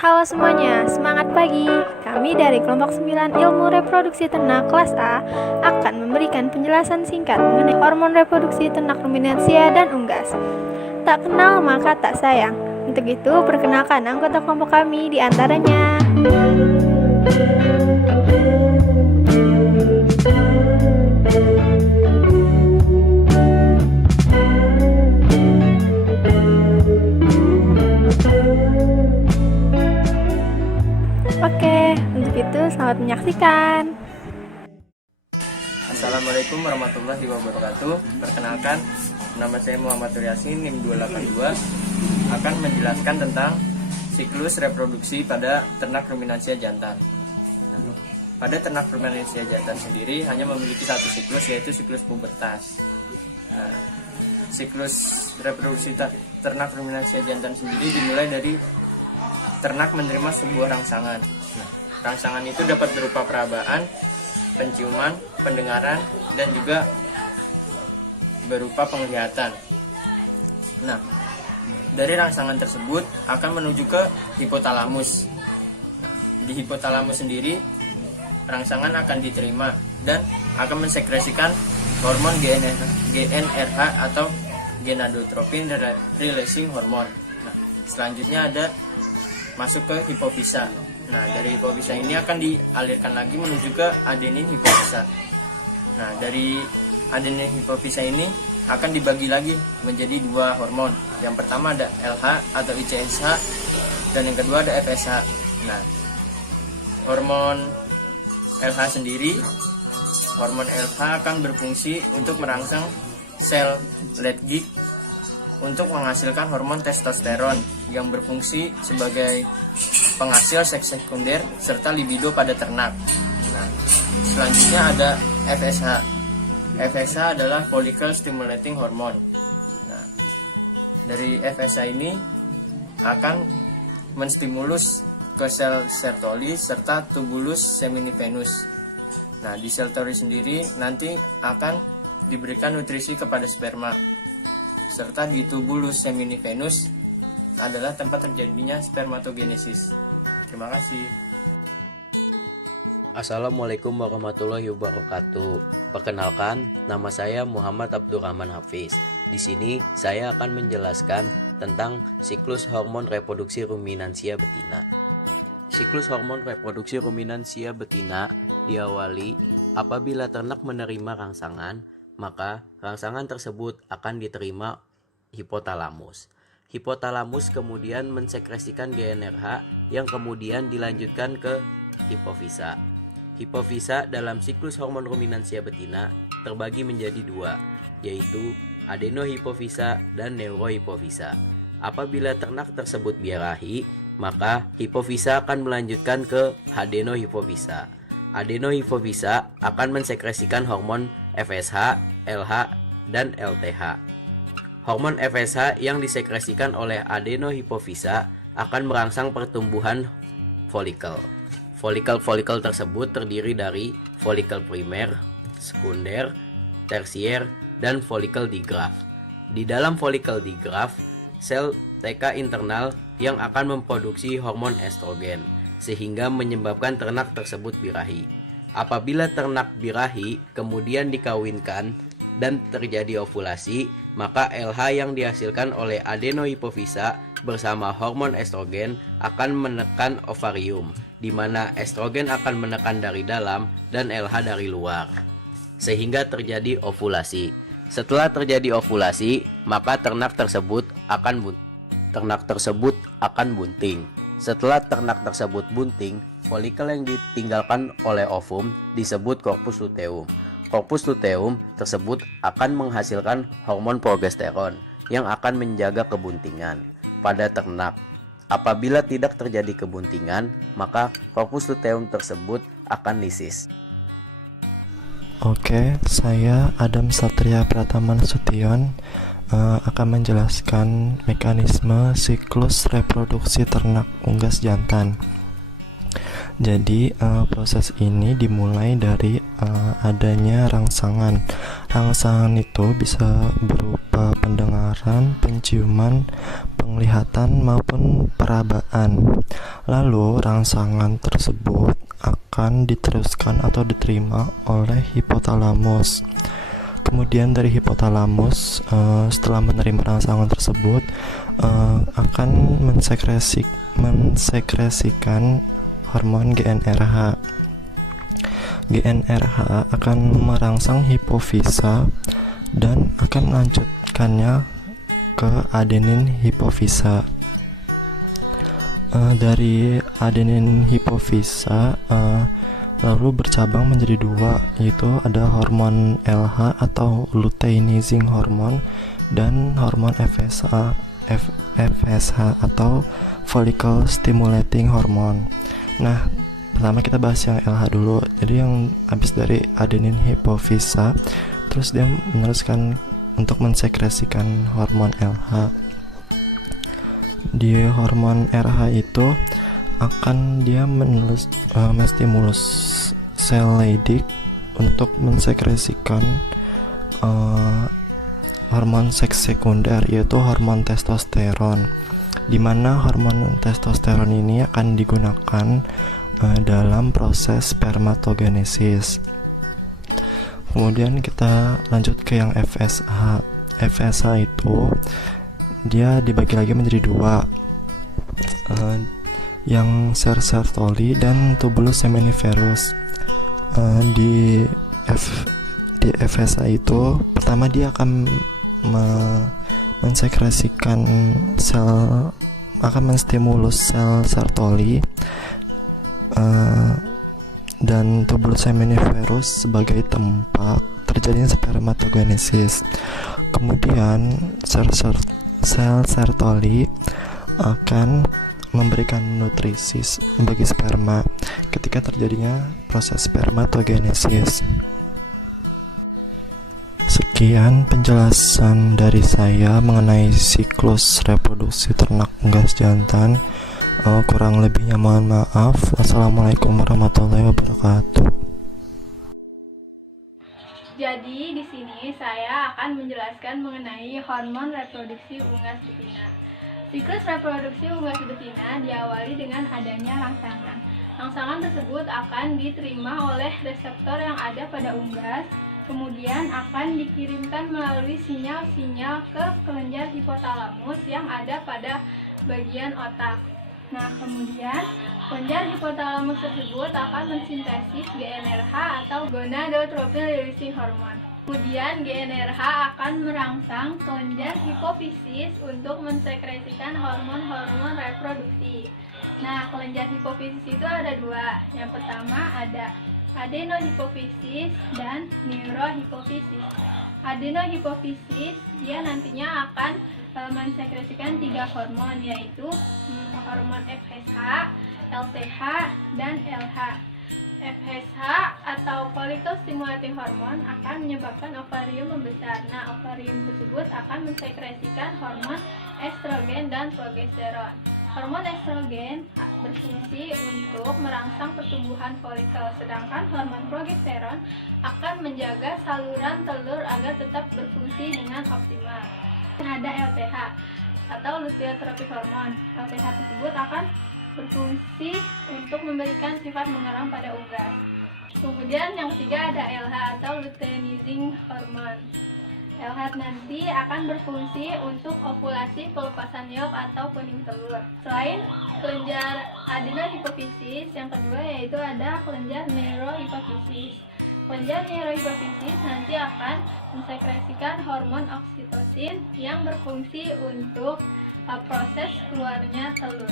Halo semuanya, semangat pagi. Kami dari kelompok 9 Ilmu Reproduksi Ternak kelas A akan memberikan penjelasan singkat mengenai hormon reproduksi ternak ruminansia dan unggas. Tak kenal maka tak sayang. Untuk itu, perkenalkan anggota kelompok kami di antaranya. Oke, untuk itu selamat menyaksikan. Assalamualaikum warahmatullahi wabarakatuh. Perkenalkan, nama saya Muhammad Yasin, NIM 282, akan menjelaskan tentang siklus reproduksi pada ternak ruminansia jantan. Pada ternak ruminansia jantan sendiri hanya memiliki satu siklus, yaitu siklus pubertas. Siklus reproduksi ternak ruminansia jantan sendiri dimulai dari ternak menerima sebuah rangsangan. Rangsangan itu dapat berupa perabaan, penciuman, pendengaran, dan juga berupa penglihatan. Dari rangsangan tersebut akan menuju ke hipotalamus. Di hipotalamus sendiri, rangsangan akan diterima dan akan mensekresikan hormon GnRH atau gonadotropin releasing hormone. Selanjutnya ada masuk ke hipofisa. Dari hipofisa ini akan dialirkan lagi menuju ke adenin hipofisa. Dari adenin hipofisa ini akan dibagi lagi menjadi dua hormon. Yang pertama ada LH atau ICSH dan yang kedua ada FSH. Hormon LH sendiri, hormon LH akan berfungsi untuk merangsang sel Leydig untuk menghasilkan hormon testosteron yang berfungsi sebagai penghasil seks sekunder serta libido pada ternak. Selanjutnya ada FSH. FSH adalah follicle stimulating hormone. Dari FSH ini akan menstimulus ke sel Sertoli serta tubulus seminivenus. Di Sertoli sendiri nanti akan diberikan nutrisi kepada sperma, serta di tubulus seminivenus adalah tempat terjadinya spermatogenesis. Terima kasih. Assalamualaikum warahmatullahi wabarakatuh. Perkenalkan, nama saya Muhammad Abdurrahman Hafiz. Di sini saya akan menjelaskan tentang siklus hormon reproduksi ruminansia betina. Siklus hormon reproduksi ruminansia betina diawali apabila ternak menerima rangsangan, maka rangsangan tersebut akan diterima hipotalamus. Hipotalamus kemudian mensekresikan GnRH yang kemudian dilanjutkan ke hipofisa. Hipofisa dalam siklus hormon ruminansia betina terbagi menjadi dua, yaitu adenohipofisa dan neurohipofisa. Apabila ternak tersebut birahi, maka hipofisa akan melanjutkan ke adenohipofisa. Adenohipofisa akan mensekresikan hormon FSH, LH, dan LTH. Hormon FSH yang disekresikan oleh adenohipofisa akan merangsang pertumbuhan folikel. Folikel-folikel tersebut terdiri dari folikel primer, sekunder, tersier, dan folikel digraf. Di dalam folikel digraf, sel TK internal yang akan memproduksi hormon estrogen, sehingga menyebabkan ternak tersebut birahi. Apabila ternak birahi kemudian dikawinkan dan terjadi ovulasi, maka LH yang dihasilkan oleh adenohipofisa bersama hormon estrogen akan menekan ovarium, di mana estrogen akan menekan dari dalam dan LH dari luar, sehingga terjadi ovulasi. Setelah terjadi ovulasi, maka ternak tersebut akan bunting. Setelah ternak tersebut bunting, folikel yang ditinggalkan oleh ovum disebut corpus luteum. Corpus luteum tersebut akan menghasilkan hormon progesteron yang akan menjaga kebuntingan pada ternak. Apabila tidak terjadi kebuntingan, maka corpus luteum tersebut akan lisis. Oke, saya Adam Satria Pratama Nasution akan menjelaskan mekanisme siklus reproduksi ternak unggas jantan. Jadi proses ini dimulai dari adanya rangsangan. Rangsangan itu bisa berupa berupa pendengaran, penciuman, penglihatan, maupun perabaan. Lalu, rangsangan tersebut akan diteruskan atau diterima oleh hipotalamus. Kemudian dari hipotalamus, setelah menerima rangsangan tersebut, akan mensekresikan hormon GnRH. GnRH akan merangsang hipofisa dan akan melanjutkannya ke adenin hipofisa. Dari adenin hipofisa lalu bercabang menjadi dua, yaitu ada hormon LH atau luteinizing hormone dan hormon FSH atau follicle stimulating hormone. Nah, pertama kita bahas yang LH dulu. Jadi yang habis dari adenin hipofisa, terus dia meneruskan untuk mensekresikan hormon LH. Di hormon RH itu akan dia menstimulus sel Leydig untuk mensekresikan hormon seks sekunder, yaitu hormon testosteron, di mana hormon testosteron ini akan digunakan dalam proses spermatogenesis. Kemudian kita lanjut ke yang FSH. FSH itu dia dibagi lagi menjadi dua, yang Sertoli dan tubulus seminiferus. Di FSH itu pertama dia akan mensekresikan akan menstimulus sel Sertoli dan tubulus seminiferus sebagai tempat terjadinya spermatogenesis. Kemudian sel Sertoli akan memberikan nutrisi bagi sperma ketika terjadinya proses spermatogenesis. Sekian penjelasan dari saya mengenai siklus reproduksi ternak unggas jantan. Kurang lebihnya mohon maaf. Wassalamualaikum warahmatullahi wabarakatuh. Jadi di sini saya akan menjelaskan mengenai hormon reproduksi unggas betina. Siklus reproduksi unggas betina diawali dengan adanya rangsangan. Rangsangan tersebut akan diterima oleh reseptor yang ada pada unggas, kemudian akan dikirimkan melalui sinyal-sinyal ke kelenjar hipotalamus yang ada pada bagian otak. Nah, kemudian kelenjar hipotalamus tersebut akan mensintesis GnRH atau gonadotropin releasing hormone. Kemudian GnRH akan merangsang kelenjar hipofisis untuk mensekresikan hormon-hormon reproduksi. Nah, kelenjar hipofisis itu ada dua. Yang pertama ada adenohipofisis dan neurohipofisis. Adenohipofisis dia nantinya akan mensekresikan 3 hormon, yaitu hormon FSH, LTH, dan LH. FSH atau follicle stimulating hormone akan menyebabkan ovarium membesar. Nah, ovarium tersebut akan mensekresikan hormon estrogen dan progesteron. Hormon estrogen berfungsi untuk merangsang pertumbuhan folikel, sedangkan hormon progesteron akan menjaga saluran telur agar tetap berfungsi dengan optimal. Ada LTH atau luteal trophic hormone. LTH tersebut akan berfungsi untuk memberikan sifat mengerang pada unggas. Kemudian yang ketiga ada LH atau luteinizing hormone. LH nanti akan berfungsi untuk ovulasi, pelepasan yolk atau kuning telur. Selain kelenjar adenohipofisis, yang kedua yaitu ada kelenjar neurohipofisis. Kelenjar neurohipofisis nanti akan mensekresikan hormon oksitosin yang berfungsi untuk proses keluarnya telur.